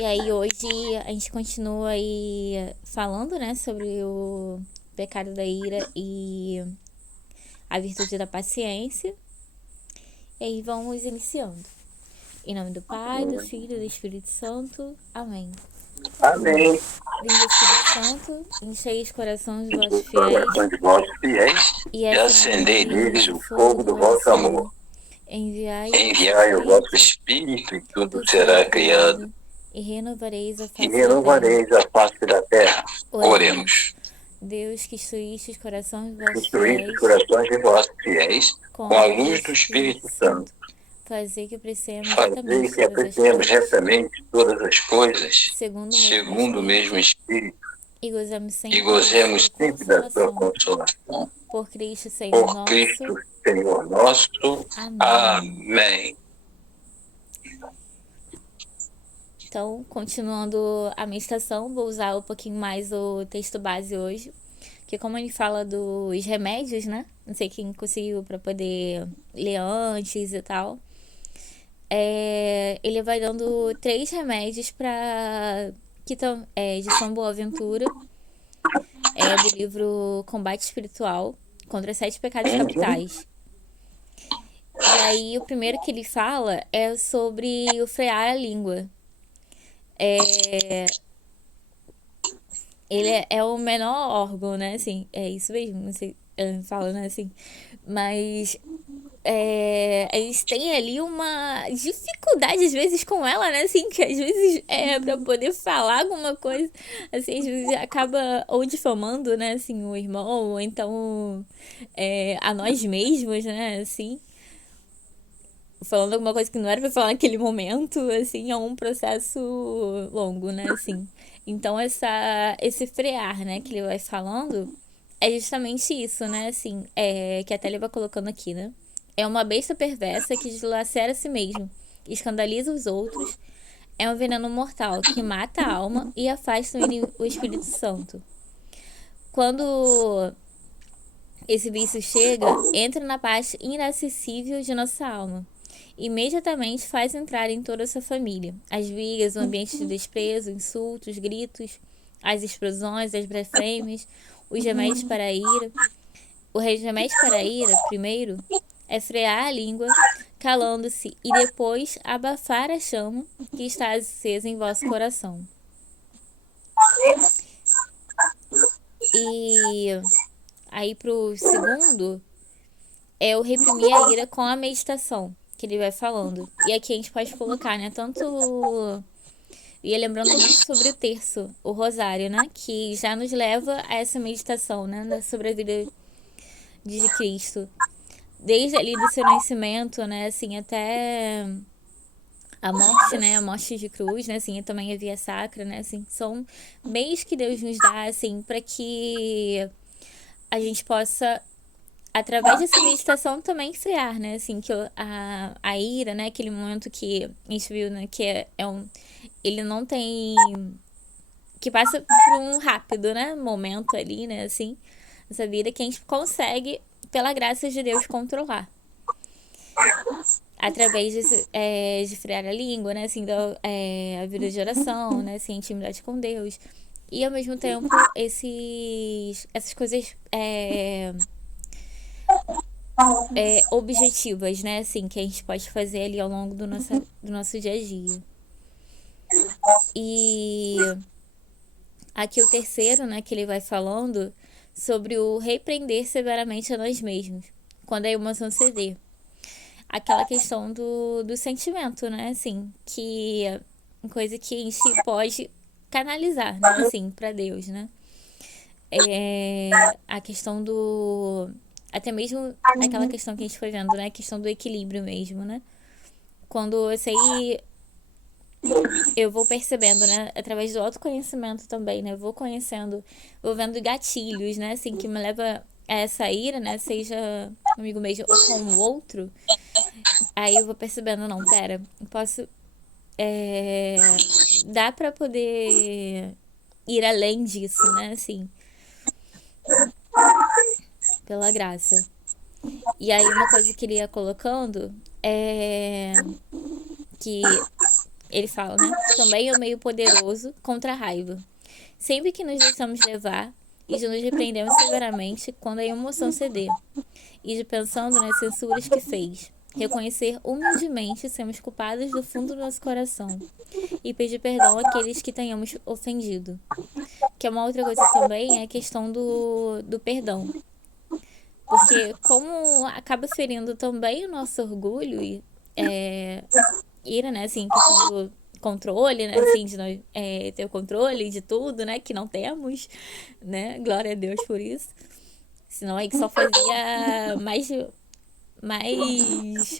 E aí hoje a gente continua aí falando, né, sobre o pecado da ira e a virtude da paciência. E aí vamos iniciando. Em nome do Pai, do Filho e do Espírito Santo. Amém. Amém. Vinde Espírito Santo, enchei os corações dos vossos Os fiéis corações de vossos fiéis e e acendei acendei neles neles o o fogo fogo do do vosso vosso amor. amor. Enviai o vosso Enviai o vosso Espírito, Espírito e tudo tudo será será criado criado e renovareis a e face da terra. renovareis a face da terra. Oremos. Deus, que instruíste os corações dos vossos Instruíste os fiéis corações de vossos fiéis com com a a luz do luz do Espírito Espírito Santo. Santo, fazer que apreciemos Fazei retamente que todas as apreciemos coisas, retamente todas as coisas, segundo o mesmo segundo o Espírito, mesmo Espírito, e gozemos e sempre da gozemos sua sempre da sua consolação. consolação. Por Cristo, Senhor Por nosso. Cristo, Senhor nosso. Amém. Amém. Então, continuando a meditação, vou usar um pouquinho mais o texto base hoje, que como ele fala dos remédios, né? Não sei quem conseguiu para poder ler antes e tal. Ele vai dando 3 remédios para que estão de São Boaventura, do livro Combate Espiritual contra 7 Pecados Uhum. Capitais. E aí o primeiro que ele fala é sobre o frear a língua. Ele é o menor órgão, né? Assim, é isso mesmo, não sei, falando assim. Mas a gente tem ali uma dificuldade às vezes com ela, né? Assim, que às vezes pra poder falar alguma coisa, assim, às vezes acaba ou difamando, né? Assim, o irmão, ou então a nós mesmos, né? Assim, falando alguma coisa que não era pra falar naquele momento, assim, é um processo longo, né? Assim, então esse frear, né? Que ele vai falando é justamente isso, né? Assim, que até ele vai colocando aqui, né? É uma besta perversa que dilacera a si mesmo, escandaliza os outros, é um veneno mortal que mata a alma e afasta o Espírito Santo. Quando esse vício chega, entra na parte inacessível de nossa alma. Imediatamente faz entrar em toda a sua família. As brigas, o ambiente de desprezo, insultos, gritos, as explosões, as blasfêmias, os remédios para a ira. O remédio para a ira, primeiro, é frear a língua, calando-se, e depois abafar a chama que está acesa em vosso coração. E aí pro segundo é o reprimir a ira com a meditação, que ele vai falando. E aqui a gente pode colocar, né, tanto e lembrando muito sobre o terço, o rosário, né, que já nos leva a essa meditação, né, sobre a vida de Cristo. Desde ali do seu nascimento, né, assim, até a morte, né, a morte de cruz, né, assim, e também a via sacra, né, assim, são meios que Deus nos dá, assim, para que a gente possa, através dessa meditação, também frear, né, assim, que a ira, né, aquele momento que a gente viu, né, que ele não tem, que passa por um rápido, né, momento ali, né, assim, nessa vida que a gente consegue, pela graça de Deus, controlar. Através de frear a língua, né, assim, a vida de oração, né, assim, intimidade com Deus. E ao mesmo tempo, essas coisas objetivas, né, assim, que a gente pode fazer ali ao longo do nosso dia a dia. E aqui o terceiro, né, que ele vai falando sobre o repreender severamente a nós mesmos, quando a emoção ceder. Aquela questão do sentimento, né? Assim, que é uma coisa que a gente pode canalizar, né? Assim, pra Deus, né? A questão do... Até mesmo aquela questão que a gente foi vendo, né? A questão do equilíbrio mesmo, né? Quando eu sei... Eu vou percebendo, né? Através do autoconhecimento também, né? Eu vou conhecendo, vou vendo gatilhos, né? Assim, que me leva a essa ira, né? Seja comigo mesmo ou com o outro. Aí eu vou percebendo, não, pera, eu posso. Dá pra poder ir além disso, né? Assim, pela graça. E aí uma coisa que ele ia colocando é que ele fala, né? Também é um meio poderoso contra a raiva. Sempre que nos deixamos levar e de nos repreendemos severamente quando a emoção ceder, e de pensando nas censuras que fez. Reconhecer humildemente sermos culpados do fundo do nosso coração e pedir perdão àqueles que tenhamos ofendido. Que é uma outra coisa também é a questão do perdão. Porque como acaba ferindo também o nosso orgulho e ira, né, assim, questão do controle, né, assim, de nós ter o controle de tudo, né, que não temos, né, glória a Deus por isso. Senão aí que só fazia mais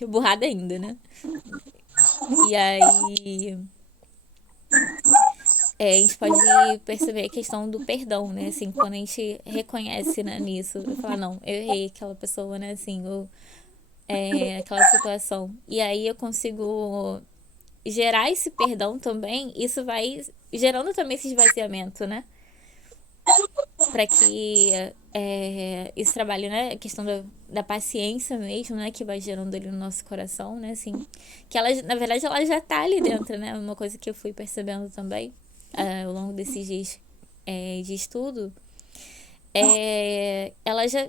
burrada ainda, né? E aí a gente pode perceber a questão do perdão, né? Assim, quando a gente reconhece, né, nisso, falar, não, eu errei aquela pessoa, né, assim, ou aquela situação. E aí eu consigo gerar esse perdão também, isso vai gerando também esse esvaziamento, né? Para que esse trabalho, né, a questão da paciência mesmo, né, que vai gerando ali no nosso coração, né, assim, que ela, na verdade, ela já tá ali dentro, né, uma coisa que eu fui percebendo também ao longo desses dias de estudo,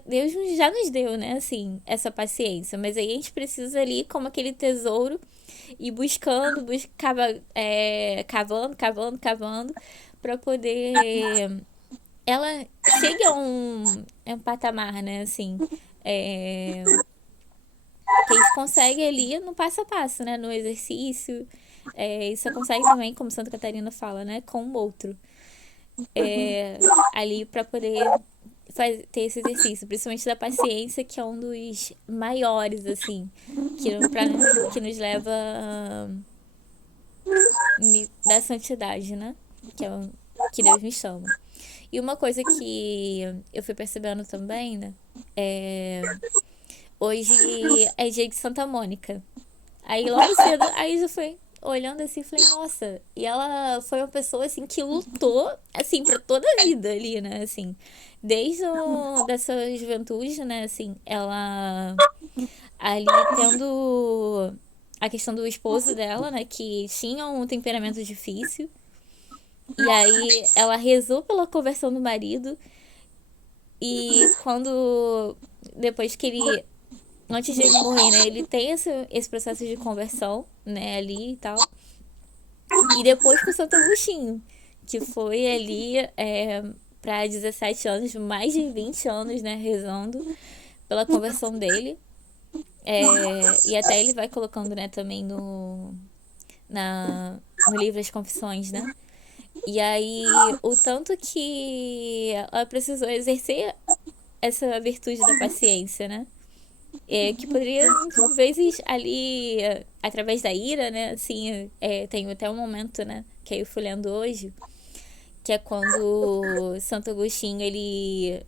Deus já nos deu, né, assim, essa paciência, mas aí a gente precisa ali, como aquele tesouro, ir buscando, cavando, para poder ela chega a um patamar, né, assim, que a gente consegue ali no passo a passo, né, no exercício, e você consegue também, como Santa Catarina fala, né, com o outro, ali para poder ter esse exercício, principalmente da paciência, que é um dos maiores, assim, que nos leva da santidade, né, que é o que Deus me chama. E uma coisa que eu fui percebendo também, né? Hoje é dia de Santa Mônica. Aí logo cedo, aí já foi olhando assim, falei, nossa. E ela foi uma pessoa, assim, que lutou, assim, pra toda a vida ali, né? Assim, desde dessa juventude, né? Assim, ela ali tendo a questão do esposo dela, né? Que tinha um temperamento difícil. E aí ela rezou pela conversão do marido. E quando. Depois que ele. Antes de ele morrer, né? Ele tem esse processo de conversão, né? Ali e tal. E depois com o Santo Agostinho, que foi ali para 17 anos, mais de 20 anos, né? Rezando pela conversão dele. E até ele vai colocando, né? Também no livro As Confissões, né? E aí, o tanto que ela precisou exercer essa virtude da paciência, né? Que poderia, às vezes, ali, através da ira, né? Assim, tem até um momento, né? Que eu fui lendo hoje, que é quando Santo Agostinho, ele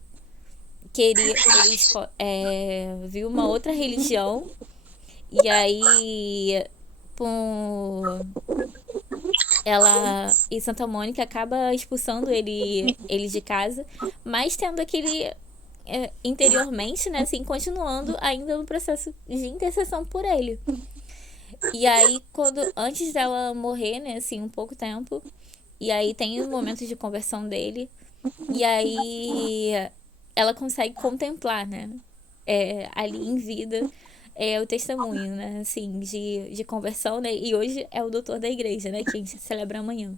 queria, viu uma outra religião, e aí, com ela e Santa Mônica acaba expulsando ele de casa, mas tendo aquele interiormente, né, assim, continuando ainda no processo de intercessão por ele. E aí, antes dela morrer, né, assim, um pouco tempo, e aí tem um momento de conversão dele, e aí ela consegue contemplar, né, ali em vida, o testemunho, né, assim, de conversão, né, e hoje é o doutor da igreja, né, que a gente celebra amanhã.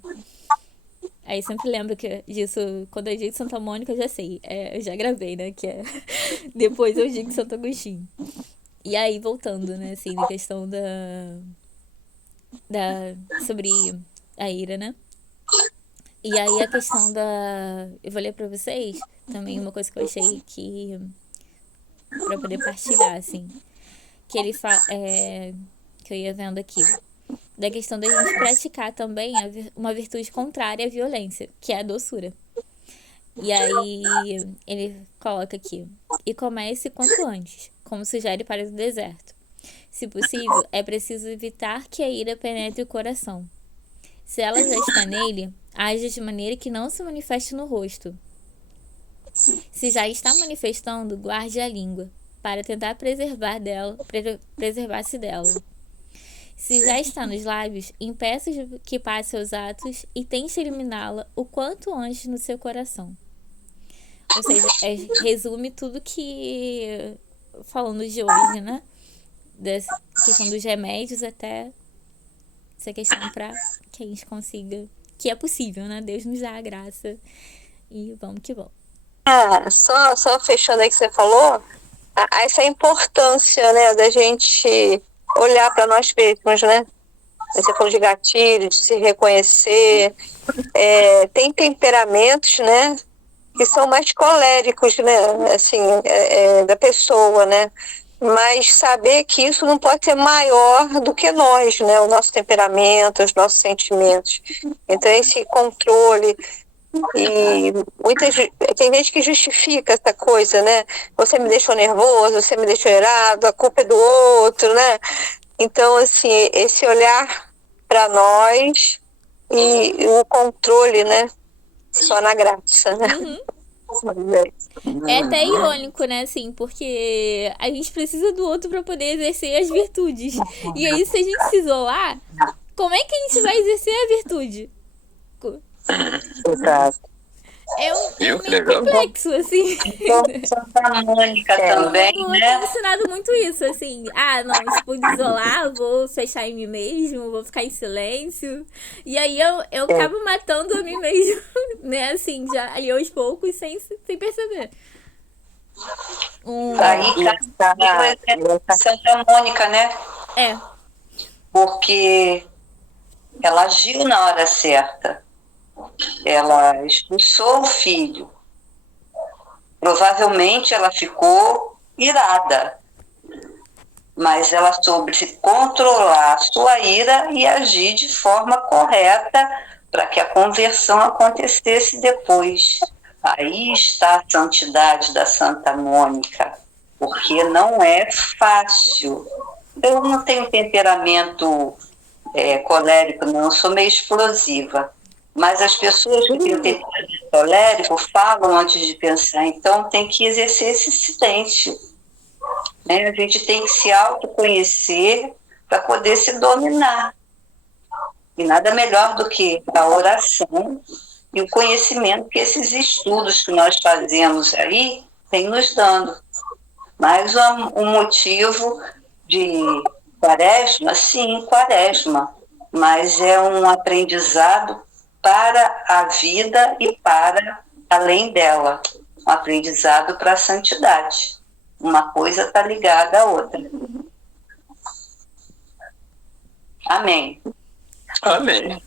Aí sempre lembro disso, quando eu digo Santa Mônica, eu já sei, eu já gravei, né, que é depois eu digo Santo Agostinho. E aí, voltando, né, assim, na questão sobre a ira, né? E aí a questão eu vou ler pra vocês também uma coisa que eu achei pra poder partilhar, assim, que ele fala, que eu ia vendo aqui, da questão da gente praticar também uma virtude contrária à violência, que é a doçura. E aí ele coloca aqui: e comece quanto antes, como sugere para o deserto. Se possível, é preciso evitar que a ira penetre o coração. Se ela já está nele, haja de maneira que não se manifeste no rosto. Se já está manifestando, guarde a língua, para tentar preservar-se dela. Se já está nos lábios, impeça que passe aos atos e tente eliminá-la o quanto antes no seu coração. Ou seja, resume tudo que falando de hoje, né? Dessa questão dos remédios até essa questão para que a gente consiga, que é possível, né? Deus nos dá a graça e vamos que vamos. Só fechando aí que você falou, essa importância, né, da gente olhar para nós mesmos, né? Você falou de gatilho, de se reconhecer. Tem temperamentos, né, que são mais coléricos, né, assim, da pessoa, né? Mas saber que isso não pode ser maior do que nós, né? O nosso temperamento, os nossos sentimentos. Então, esse controle. E tem gente que justifica essa coisa, né? Você me deixou nervoso, você me deixou irado, a culpa é do outro, né? Então, assim, esse olhar para nós e o controle, né? Só na graça, né? É até irônico, né, assim, porque a gente precisa do outro para poder exercer as virtudes. E aí, se a gente se isolar, como é que a gente vai exercer a virtude? Exato. É meio complexo, assim. Santa Mônica também, O né? tem ensinado muito isso, assim. Não, tipo, isolar, vou fechar em mim mesmo, vou ficar em silêncio. E aí eu acabo matando a mim mesmo, né? Assim, já ali aos poucos, sem perceber. Aí Santa Mônica, né? Porque ela agiu na hora certa. Ela expulsou o filho. Provavelmente ela ficou irada, mas ela soube se controlar a sua ira e agir de forma correta para que a conversão acontecesse depois. Aí está a santidade da Santa Mônica, porque não é fácil. Eu não tenho temperamento colérico, não, eu sou meio explosiva. Mas as pessoas que têm temperamento colérico falam antes de pensar, então tem que exercer esse silêncio. Né? A gente tem que se autoconhecer para poder se dominar. E nada melhor do que a oração e o conhecimento que esses estudos que nós fazemos aí têm nos dando. Mais um motivo de quaresma, sim, quaresma, mas é um aprendizado para a vida e para além dela, um aprendizado para a santidade. Uma coisa está ligada à outra. Amém. Amém.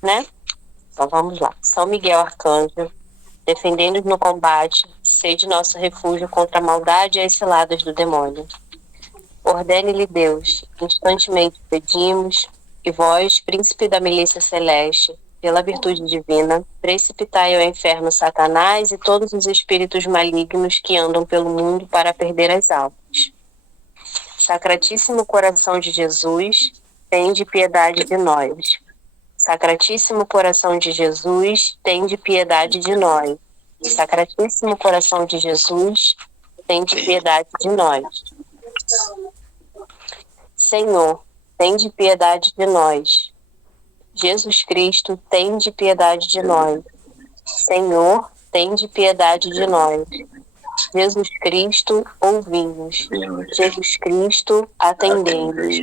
Né? Então vamos lá. São Miguel Arcanjo, defendendo-nos no combate, sede nosso refúgio contra a maldade e as ciladas do demônio. Ordene-lhe Deus, instantemente pedimos, e vós, príncipe da milícia celeste, pela virtude divina, precipitai ao inferno Satanás e todos os espíritos malignos que andam pelo mundo para perder as almas. Sacratíssimo coração de Jesus, tende piedade de nós. Sacratíssimo coração de Jesus, tende piedade de nós. Sacratíssimo coração de Jesus, tende piedade de nós. Senhor, tende piedade de nós. Jesus Cristo, tende piedade de nós. Senhor, tende piedade de nós. Jesus Cristo, ouvimos. Jesus Cristo, atendemos.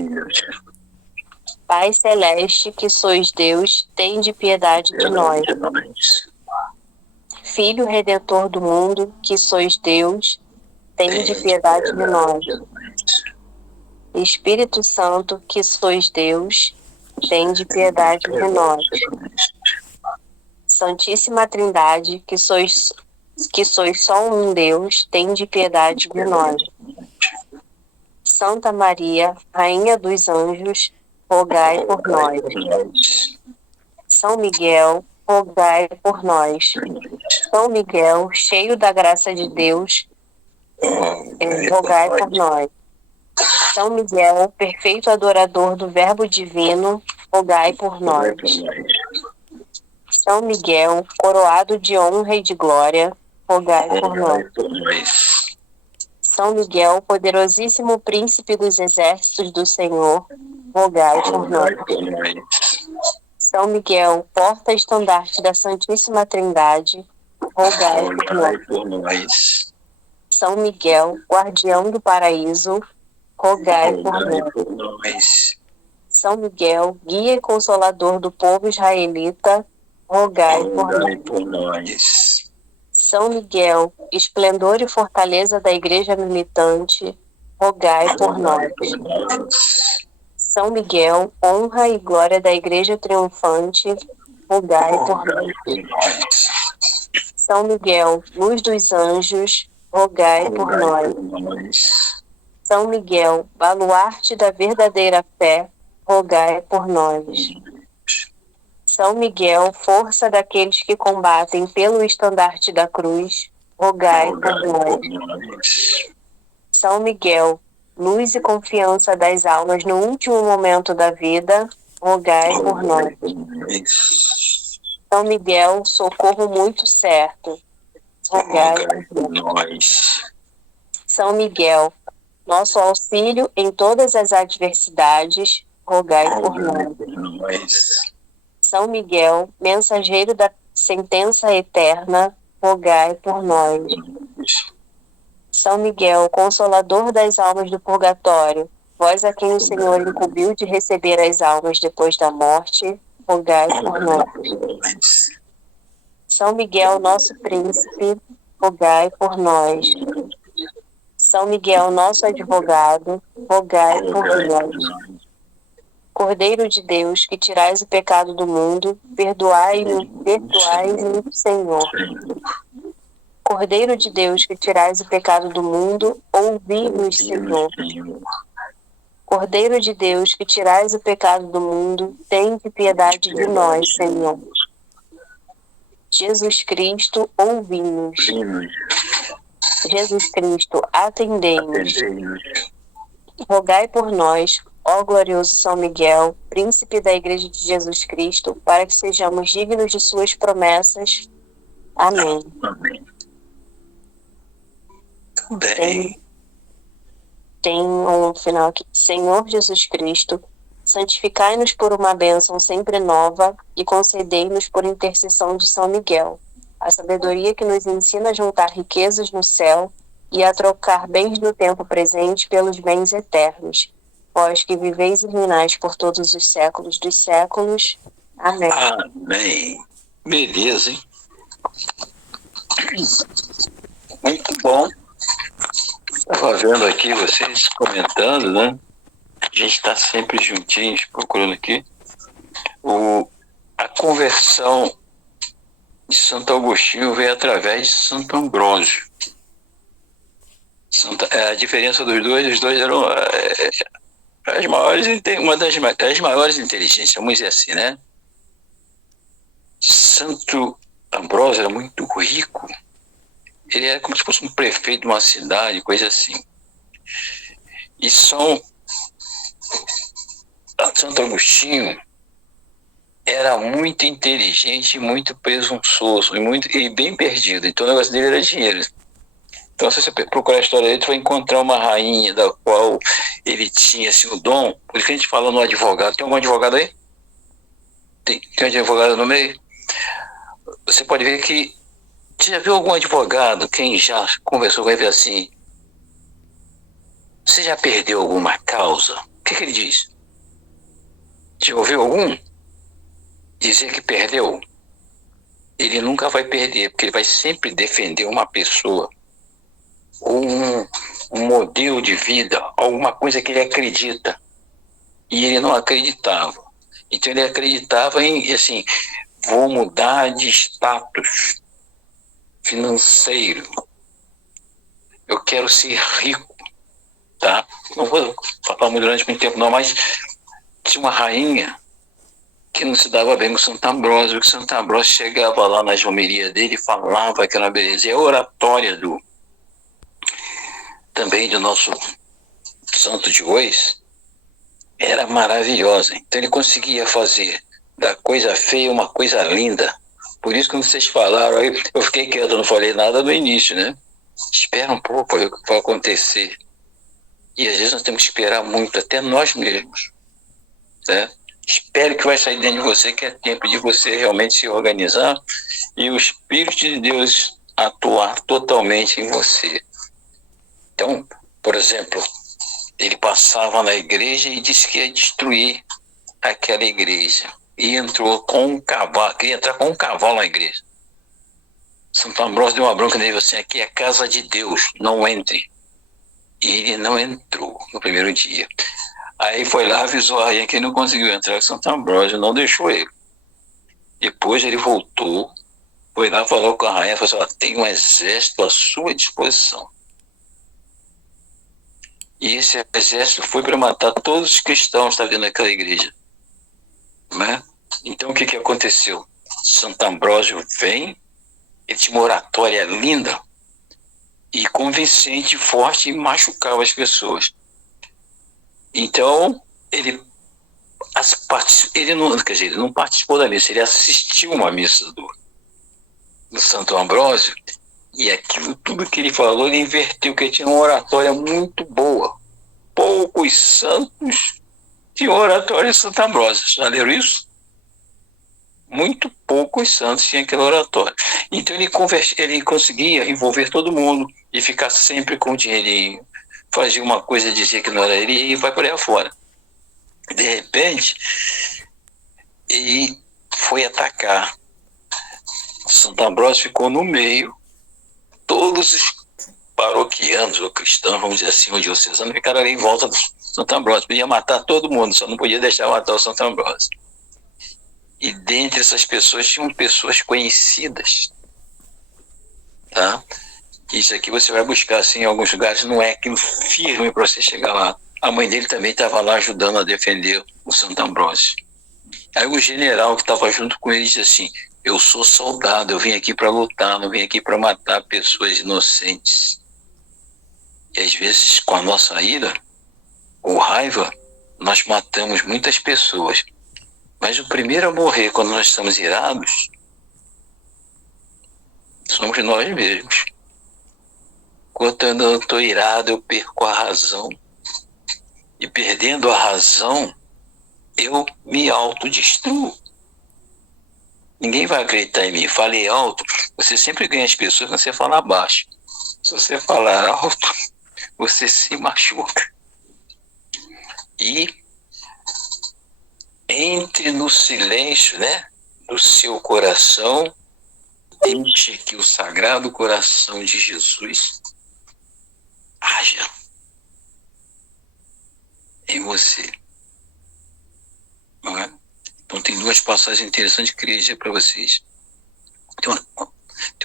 Pai Celeste, que sois Deus, tende piedade de nós. Filho Redentor do mundo, que sois Deus, tende piedade de nós. Espírito Santo, que sois Deus, tende piedade de nós. Santíssima Trindade, que sois só um Deus, tende piedade de nós. Santa Maria, Rainha dos Anjos, rogai por nós. São Miguel, rogai por nós. São Miguel, cheio da graça de Deus, rogai por nós. São Miguel, perfeito adorador do Verbo Divino, rogai por nós. São Miguel, coroado de honra e de glória, rogai por nós. São Miguel, poderosíssimo príncipe dos exércitos do Senhor, rogai por nós. rogai por nós. São Miguel, porta-estandarte da Santíssima Trindade, rogai por nós. Rogai por nós. São Miguel, guardião do paraíso, rogai por Rogai nós. por nós. São Miguel, guia e consolador do povo israelita, rogai por Rogai nós. por nós. São Miguel, esplendor e fortaleza da Igreja militante, rogai por nós. Rogai por nós. São Miguel, honra e glória da Igreja triunfante, rogai por nós. Rogai por nós. São Miguel, luz dos anjos, rogai por Rogai nós. por nós. São Miguel, baluarte da verdadeira fé, rogai por nós. São Miguel, força daqueles que combatem pelo estandarte da cruz, rogai por Rogai nós. por nós. São Miguel, luz e confiança das almas no último momento da vida, rogai por nós. Rogai por nós. São Miguel, socorro muito certo, rogai Rogai por por nós. nós. São Miguel, nosso auxílio em todas as adversidades, rogai por Rogai nós. por nós. São Miguel, mensageiro da sentença eterna, rogai por nós. São Miguel, consolador das almas do purgatório, vós a quem o Senhor incumbiu de receber as almas depois da morte, rogai por nós. Rogai por nós. São Miguel, nosso príncipe, rogai por nós. São Miguel, nosso advogado, rogai por Rogai por nós. nós. Cordeiro de Deus, que tirais o pecado do mundo, perdoai-nos, Senhor. Cordeiro de Deus, que tirais o pecado do mundo, ouvi-nos, Senhor. Cordeiro de Deus, que tirais o pecado do mundo, tende piedade de nós, Senhor. Jesus Cristo, ouvi-nos. Jesus Cristo, atendei-nos. Rogai por nós, ó glorioso São Miguel, príncipe da Igreja de Jesus Cristo, para que sejamos dignos de suas promessas. Amém. Amém. Bem, Tem um final aqui. Senhor Jesus Cristo, santificai-nos por uma bênção sempre nova e concedei-nos por intercessão de São Miguel a sabedoria que nos ensina a juntar riquezas no céu e a trocar bens no tempo presente pelos bens eternos. Vós que viveis e reinais por todos os séculos dos séculos. Amém. amém. Beleza, hein? Muito bom. Estava vendo aqui vocês comentando, né? A gente está sempre juntinhos, procurando aqui. A conversão de Santo Agostinho veio através de Santo Ambrósio. A diferença dos dois, os dois eram as maiores, as maiores inteligências, vamos dizer assim, né? Santo Ambrósio era muito rico. Ele era como se fosse um prefeito de uma cidade, coisa assim. E Santo Agostinho era muito inteligente, muito presunçoso e bem perdido. Então o negócio dele era dinheiro. Então, se você procurar a história dele, você vai encontrar uma rainha da qual ele tinha assim, o dom. Por isso que a gente fala no advogado. Tem algum advogado aí? Tem um advogado no meio? Você pode ver que você já viu algum advogado, quem já conversou com ele assim, você já perdeu alguma causa? O que ele diz? Já ouviu algum dizer que perdeu? Ele nunca vai perder, porque ele vai sempre defender uma pessoa, ou um modelo de vida, alguma coisa que ele acredita. E ele não acreditava. Então ele acreditava em, assim, vou mudar de status financeiro. Eu quero ser rico, tá? Não vou falar muito durante muito tempo não, mas tinha uma rainha que não se dava bem com Santo Ambrósio, que Santo Ambrósio chegava lá na romeria dele e falava que era uma beleza. E a oratória também do nosso santo de hoje era maravilhosa. Então ele conseguia fazer da coisa feia uma coisa linda. Por isso, quando vocês falaram aí, eu fiquei quieto, não falei nada no início, né? Espera um pouco para ver o que vai acontecer. E às vezes nós temos que esperar muito, até nós mesmos. né? Espero que vai sair dentro de você, que é tempo de você realmente se organizar e o Espírito de Deus atuar totalmente em você. Então, por exemplo, ele passava na igreja e disse que ia destruir aquela igreja. E entrou com um cavalo, queria entrar com um cavalo na igreja. Santo Ambrósio deu uma bronca nele assim: aqui é casa de Deus, não entre. E ele não entrou no primeiro dia. Aí foi lá, avisou a rainha que ele não conseguiu entrar, que Santo Ambrósio não deixou ele. Depois ele voltou, foi lá, falou com a rainha, falou assim: tem um exército à sua disposição. E esse exército foi para matar todos os cristãos que estavam dentro daquela igreja. Né? Então o que aconteceu? Santo Ambrósio vem, ele tinha uma oratória linda e convincente, forte, e machucava as pessoas. Então ele não participou da missa, ele assistiu uma missa do Santo Ambrósio, e aquilo tudo que ele falou, ele inverteu, porque ele tinha uma oratória muito boa. Poucos santos tinham oratória de Santo Ambrósio. Já leram isso? Muito poucos santos tinham aquela oratória. Então ele conseguia envolver todo mundo e ficar sempre com o dinheirinho. Fazia uma coisa, dizia que não era ele e vai por aí afora. De repente, ele foi atacar. Santo Ambrósio ficou no meio. Todos os paroquianos ou cristãos, vamos dizer assim, ou diocesanos, ficaram ali em volta do Santo Ambrósio. Podia matar todo mundo, só não podia deixar matar o Santo Ambrósio. E dentre essas pessoas tinham pessoas conhecidas. Tá? Isso aqui você vai buscar assim, em alguns lugares, não é aquilo firme para você chegar lá. A mãe dele também estava lá ajudando a defender o Santo Ambrósio. Aí o general que estava junto com ele disse assim: eu sou soldado, eu vim aqui para lutar, não vim aqui para matar pessoas inocentes. E às vezes, com a nossa ira ou raiva, nós matamos muitas pessoas. Mas o primeiro a morrer quando nós estamos irados somos nós mesmos. Quando eu não estou irado, eu perco a razão. E perdendo a razão, eu me autodestruo. Ninguém vai acreditar em mim. Falei alto, você sempre ganha as pessoas quando você fala baixo. Se você falar alto, você se machuca. E entre no silêncio, né, do seu coração, deixe que o Sagrado Coração de Jesus haja em você. Não é? Então tem duas passagens interessantes que eu queria dizer para vocês. Tem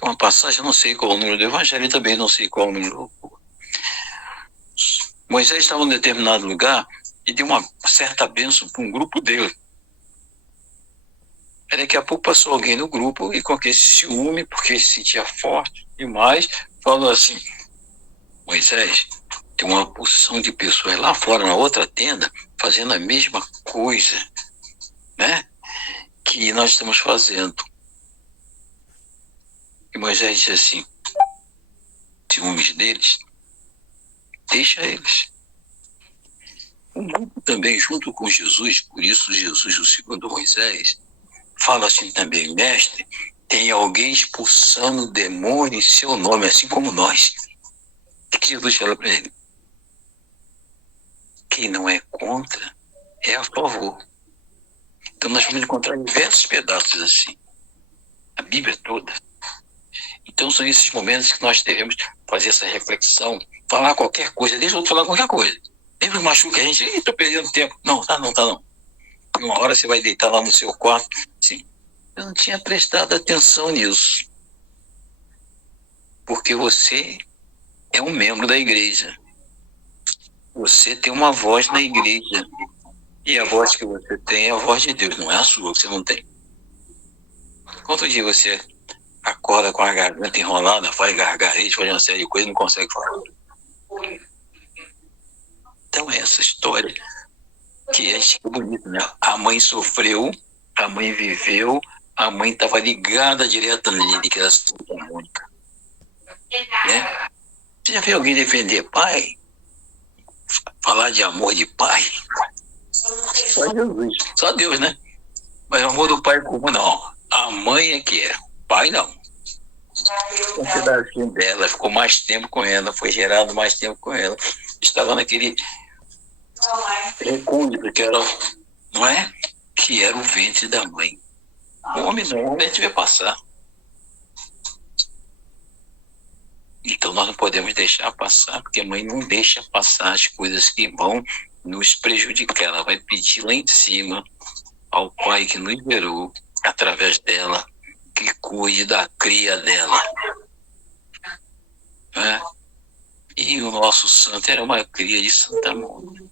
uma passagem, eu não sei qual é o número do Evangelho, também não sei qual é o número. Moisés estava em um determinado lugar e deu uma certa bênção para um grupo dele. Aí daqui a pouco passou alguém no grupo e com aquele ciúme, porque se sentia forte demais, falou assim: Moisés, tem uma porção de pessoas lá fora na outra tenda fazendo a mesma coisa, né, que nós estamos fazendo. E Moisés disse assim: ciúmes deles, deixa eles. O grupo também, junto com Jesus, por isso Jesus, o segundo Moisés, fala assim também: mestre, tem alguém expulsando o demônio em seu nome, assim como nós. O que Jesus fala para ele? Quem não é contra é a favor. Então nós vamos encontrar diversos pedaços assim, a Bíblia toda. Então são esses momentos que nós devemos fazer essa reflexão, falar qualquer coisa, deixa eu falar qualquer coisa. Sempre machuca a gente: estou perdendo tempo. Não, tá não. Uma hora você vai deitar lá no seu quarto, assim: eu não tinha prestado atenção nisso. Porque você é um membro da igreja. Você tem uma voz na igreja. E a voz que você tem é a voz de Deus, não é a sua, que você não tem. Quanto dia você acorda com a garganta enrolada, faz gargarejo, faz uma série de coisas e não consegue falar? Então é essa história que a gente fica bonito, né? A mãe sofreu, a mãe viveu, a mãe estava ligada diretamente que era Santa Mônica. Né? Você já viu alguém defender pai? Falar de amor de pai? Só Jesus. Só Deus, né? Mas o amor do pai como não. A mãe é que é. O pai não. Um pedacinho dela ficou mais tempo com ela, foi gerado mais tempo com ela. Estava naquele recôndito que era, não é? Que era o ventre da mãe. O homem não, o homem a gente vê passar. Então nós não podemos deixar passar, porque a mãe não deixa passar as coisas que vão nos prejudicar. Ela vai pedir lá em cima ao pai que nos gerou, através dela, que cuide da cria dela. É? E o nosso santo era uma cria de Santa Mônica.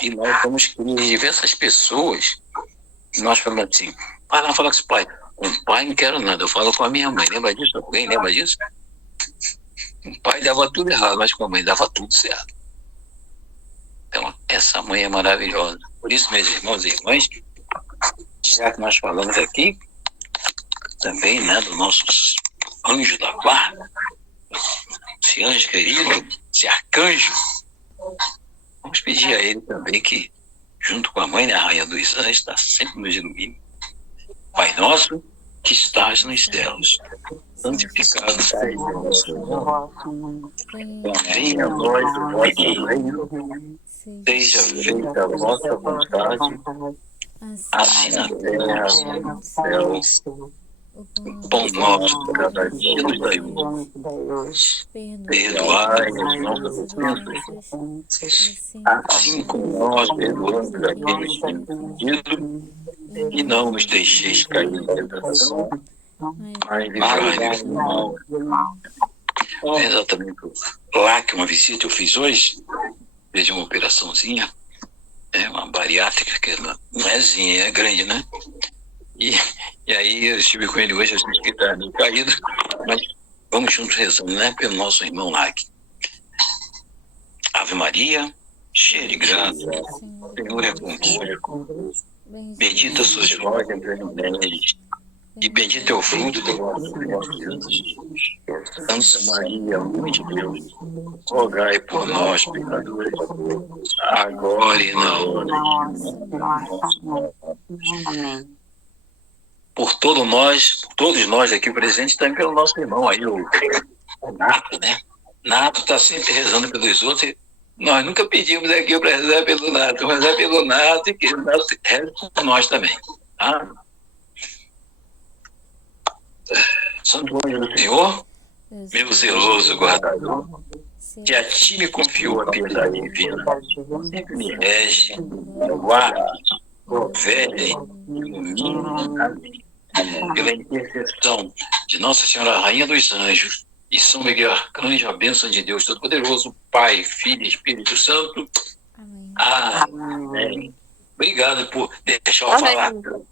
E nós somos crias de diversas pessoas. Nós falamos assim, vai lá falar com esse pai. Com o pai não quero nada, eu falo com a minha mãe. Lembra disso? Alguém lembra disso? O pai dava tudo errado, mas com a mãe dava tudo certo. Então, essa mãe é maravilhosa. Por isso, meus irmãos e irmãs, já que nós falamos aqui, também, né, do nosso anjo da guarda, esse anjo querido, esse arcanjo, vamos pedir a ele também que, junto com a mãe, né, a rainha dos anjos, está sempre nos ilumine. Pai nosso, que estás nos céus, santificado seja o vosso nome. Venha a nós o vosso reino, seja feita a vossa vontade, assim na terra como no céu. O pão nosso de cada dia nos dai hoje. Perdoai as nossas ofensas, assim como nós perdoamos a quem nos tem ofendido, e não nos deixeis cair em tentação, mas livrai-nos do mal. É exatamente lá que uma visita eu fiz hoje, fiz uma operaçãozinha, uma bariátrica, que não é zinha, é grande, né? E aí eu estive com ele hoje, eu sei que está meio caído, mas vamos juntos rezando, né? Pelo nosso irmão lá. Ave Maria, cheia de graça, o Senhor é convosco. Bendita sois vós entre as mulheres, e bendito é o fruto do vosso ventre, Jesus. Santa Maria, Mãe de Deus, rogai por nós, pecadores, agora e na hora de nossa morte. Amém. Por todos nós aqui presentes, também pelo nosso irmão aí, o Nato, né? Nato está sempre rezando pelos outros. Nós nunca pedimos aqui para rezar pelo Nato, mas é pelo Nato e que o Nato reza por nós também. Tá? Santo anjo do Senhor, meu zeloso guardador, que a ti me confiou a piedade divina, sempre me rege, me guarde, governe, ilumine. Amém. Pela intercessão de Nossa Senhora Rainha dos Anjos e São Miguel Arcanjo, a bênção de Deus Todo-Poderoso, Pai, Filho e Espírito Santo. Amém. Amém. Obrigado por deixar eu falar tanto.